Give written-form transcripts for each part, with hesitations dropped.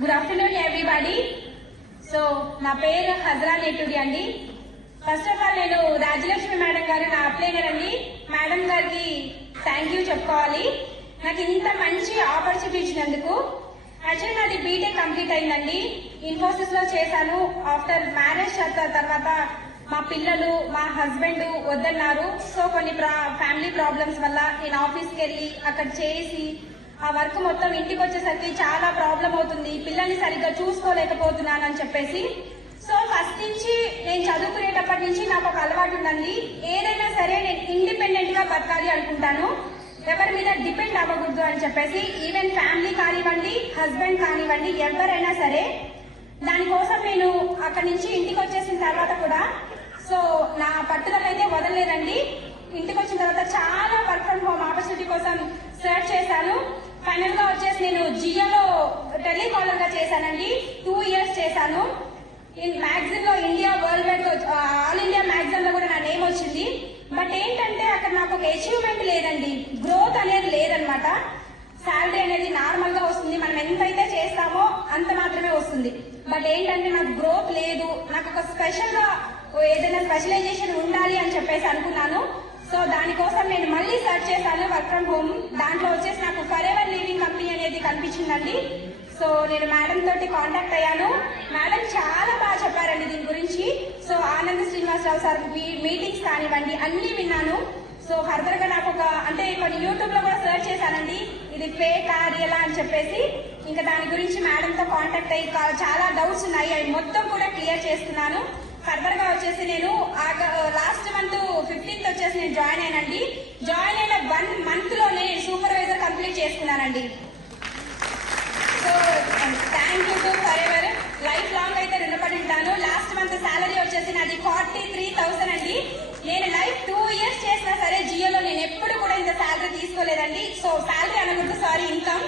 Good afternoon everybody. So నా పేరు Hazara నెట్టూరి అండి. ఫస్ట్ ఆఫ్ ఆల్ నేను రాజలక్ష్మి మేడం గారు నా అప్లైనర్ అండి. మేడం గారికి థ్యాంక్ యూ చెప్పుకోవాలి, నాకు ఇంత మంచి ఆపర్చునిటీ ఇచ్చినందుకు. యాక్చువల్లీ నాది బీటెక్ కంప్లీట్ అయిందండి, ఇన్ఫోసిస్ లో చేశాను. ఆఫ్టర్ మ్యారేజ్ తర్వాత మా పిల్లలు మా హస్బెండ్ వద్దన్నారు. సో కొన్ని ఫ్యామిలీ ప్రాబ్లమ్స్ వల్ల నేను ఆఫీస్కి వెళ్ళి అక్కడ చేసి ఆ వర్క్ మొత్తం ఇంటికి వచ్చేసరికి చాలా ప్రాబ్లం అవుతుంది, పిల్లల్ని సరిగ్గా చూసుకోలేకపోతున్నాను అని చెప్పేసి. సో ఫస్ట్ నుంచి నేను చదువుకునేటప్పటి నుంచి నాకు ఒక అలవాటు ఉందండి, ఏదైనా సరే నేను ఇండిపెండెంట్ గా బతకాలి అనుకుంటాను, ఎవరి మీద డిపెండ్ అవ్వకూడదు అని చెప్పేసి. ఈవెన్ ఫ్యామిలీ కానివ్వండి, హస్బెండ్ కానివ్వండి, ఎవరైనా సరే. దానికోసం నేను అక్కడి నుంచి ఇంటికి వచ్చేసిన తర్వాత కూడా సో నా పట్టుదలైతే వదలలేదండి. ఇంటికి వచ్చిన తర్వాత చాలా వర్క్ ఫ్రమ్ హోమ్ ఆపర్చునిటీ కోసం సర్చ్ చేశాను. ఫైనల్ గా వచ్చేసి నేను జియోలో టెలికాలర్ గా చేశానండి. 2 years చేశాను. మ్యాగజైన్ లో India world wide all India magazine లో కూడా నా నేమ్ వచ్చింది. బట్ ఏంటంటే అక్కడ నాకు ఒక అచీవ్మెంట్ లేదండి, గ్రోత్ అనేది లేదనమాట. శాలరీ అనేది నార్మల్ గా వస్తుంది, మనం ఎంతైతే చేస్తామో అంత మాత్రమే వస్తుంది. బట్ ఏంటంటే నాకు గ్రోత్ లేదు, నాకు ఒక స్పెషల్ గా ఏదైనా స్పెషలైజేషన్ ఉండాలి అని చెప్పేసి అనుకున్నాను. సో దానికోసం నేను మళ్ళీ సర్చ్ చేశాను వర్క్ ఫ్రమ్ హోమ్. దాంట్లో వచ్చేసి నాకు ఫర్ ఎవర్ లివింగ్ కంపెనీ అనేది కనిపించిందండి. సో నేను మేడం తోటి కాంటాక్ట్ అయ్యాను. మేడం చాలా బాగా చెప్పారండి దీని గురించి. So Anand Srinivasarao sir meetings కానివ్వండి అన్ని విన్నాను. సో ఫర్దర్ గా నాకు అంటే కొన్ని యూట్యూబ్ లో కూడా సర్చ్ చేశానండి, ఇది ఫేకా రియలా అని చెప్పేసి. ఇంకా దాని గురించి మేడం తో కాంటాక్ట్ అయ్యి చాలా డౌట్స్ ఉన్నాయి, అవి మొత్తం కూడా క్లియర్ చేస్తున్నాను. ఫర్దర్ గా వచ్చేసి నేను లాస్ట్ మంత్ 15th వచ్చేసి నేను జాయిన్ అయినండి. జాయిన్ అయిన 1 month లోనే సూపర్వైజర్ కంప్లీట్ చేసుకున్నానండి. So thank you to for ever, life long అయితే రుణపడి ఉంటాను. లాస్ట్ మంత్ శాలరీ వచ్చేసి నాది 43,000 అండి. నేను లైఫ్ 2 years చేసినా సరే జియోలో నేను ఎప్పుడు కూడా ఇంత శాలరీ తీసుకోలేదండి. సో శాలరీ అనకూడదు, సారీ, ఇన్కమ్.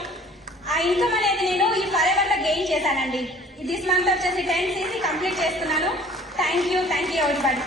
ఆ ఇన్కమ్ అనేది నేను ఈ ఫర్ ఎవర్ లో గెయిన్ చేశానండి. దిస్ మంత్ వచ్చేసి 10 CC కంప్లీట్ చేస్తున్నాను. Thank you everybody.